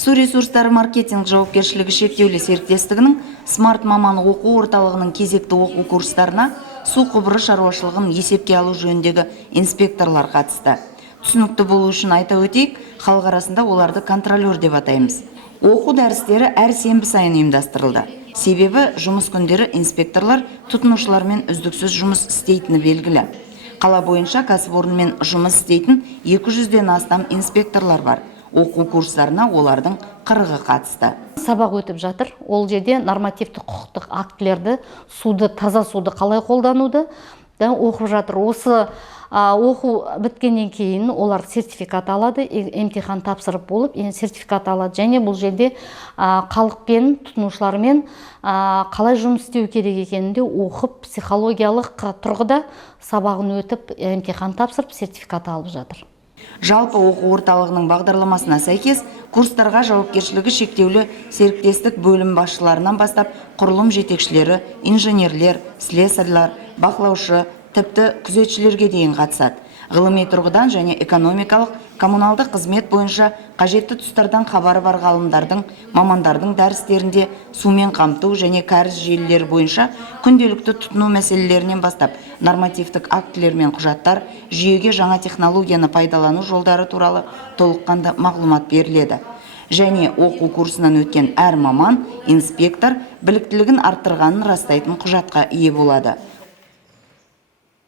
Су ресурстары маркетинг жауапкершілігі шектеулі серіктестігінің смарт маман оқу орталығының кезекті оқу курстарына су құбыры шаруашылығын есепке алу жөніндегі инспекторлар қатысты. Түсінікті болу үшін айта өтейік, халық арасында оларды контролер деп атаймыз. Оқу дәрістері әр сенбі сайын ұйымдастырылды. Себебі жұмыс күндері инспекторлар тұтынушылармен үздіксіз жұмыс істейтіні белгілі. Қала бойынша кәсіпорынмен жұмыс істейтін 200-ден астам инспекторлар бар. Оқу курстарына олардың 40-ы қатысты. Сабақ өтіп жатыр. Ол жерде нормативті құқықтық актілерді, таза суды қалай қолдануды оқып жатыр. Осы оқу біткеннен кейін олар сертификат алады, емтихан тапсырып болып, сертификат алады. Және бұл жерде халықпен, тұтынушылармен қалай жұмыс істеу керек екенінде оқып, психологиялық тұрғыда сабағын өтіп, емтихан тапсырып, сертификат алып жатыр. Жалпы оқу орталығының бағдарламасына сәйкес, курстарға жауапкершілігі шектеулі серіктестік бөлім басшыларынан бастап, құрылым жетекшілері, инженерлер, слесарьлар, бақылаушы, тіпті күзетшілерге дейін қатысады. Ғылыми тұрғыдан және экономикалық, коммуналдық қызмет бойынша қажетті тұстардан хабары бар ғалымдардың, мамандардың дәрістерінде сумен қамту және кәріз желілері бойынша күнделікті тұтыну мәселелерінен бастап, нормативтік актілер мен құжаттар, жүйеге жаңа технологияны пайдалану жолдары туралы толыққанды мағлұмат беріледі. Және оқу курсынан өткен әр маман, инспектор біліктілігін арттырғанын растайтын құжатқа ие болады.